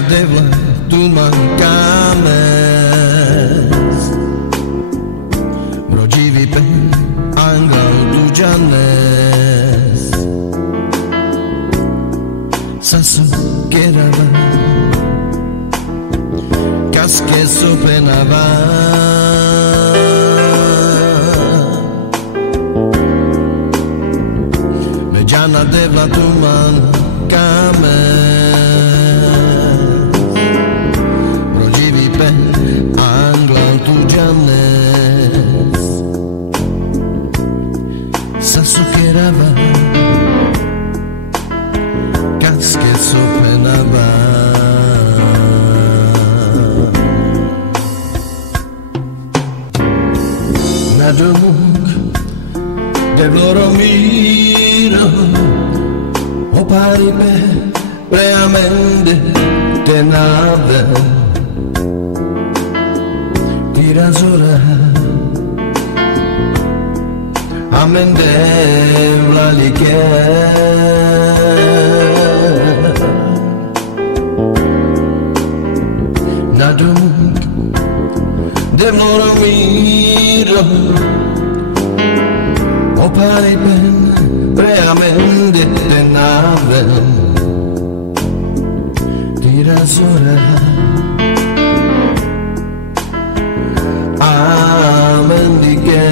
Međana devla tuman kames Mrođivi pe angel tuđanes Sasu kerava Kaske sopenava Međana devla tuman kames Sasukerava Kaske sopenava Na domuk devloro miro Opari me preamende te nave Ti razora Amende vlalike Na domuk devloro miro Opari ben preamende te nave Ti razora Amendike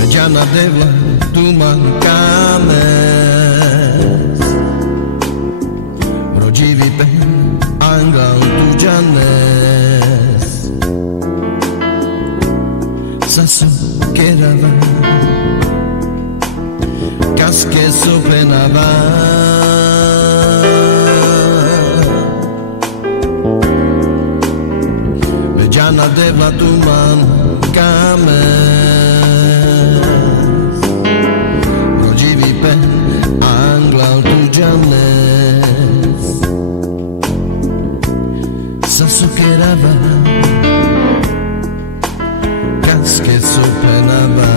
Međana devla tuman kames Mrođivi pe angel tuđanes Sasu kerava Kaske sopenava Međana devla tuman kames Mrođivi pe angel tuđanes Sasukerava Kaske sopenava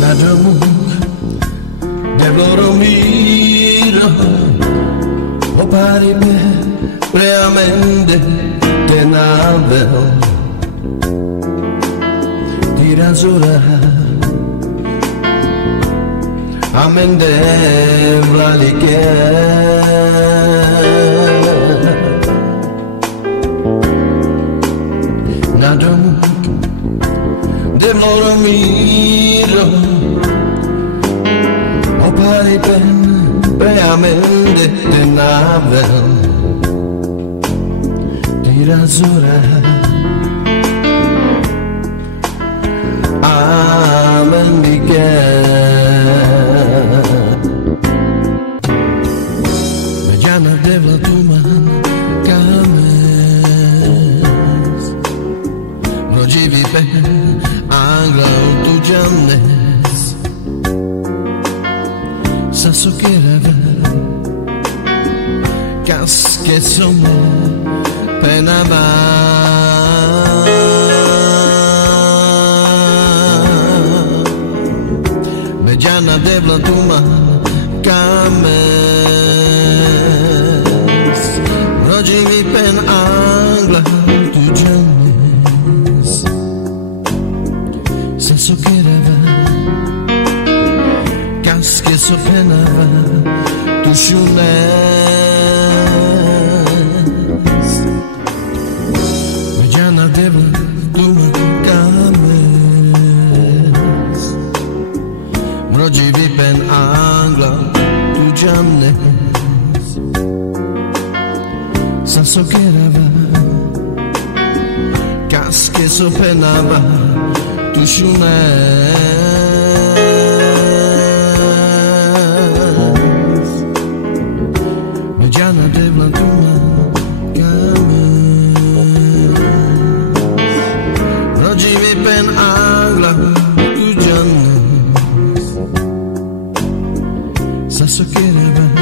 Na domuk devloro miro Opari me preamende te nave Ti razora Amende vlalike Na domuk devloro miro Opari ben preamende te nave Ti razora Amendike Međana devla tuman kames Mrođivi pe angel tuđanes Sasukerava Kaske sopenava Međana devla tuman kames Mrođivi pen angla tuđanes Sasukerava Kaske sopenava tušunes Međana devla tuman kames Mrođivi pen angla tuđanes Sasukerava Kaske sopenava tušunes Međana devla tuman kames Mrođivi pen angla tuđanes Sasukerava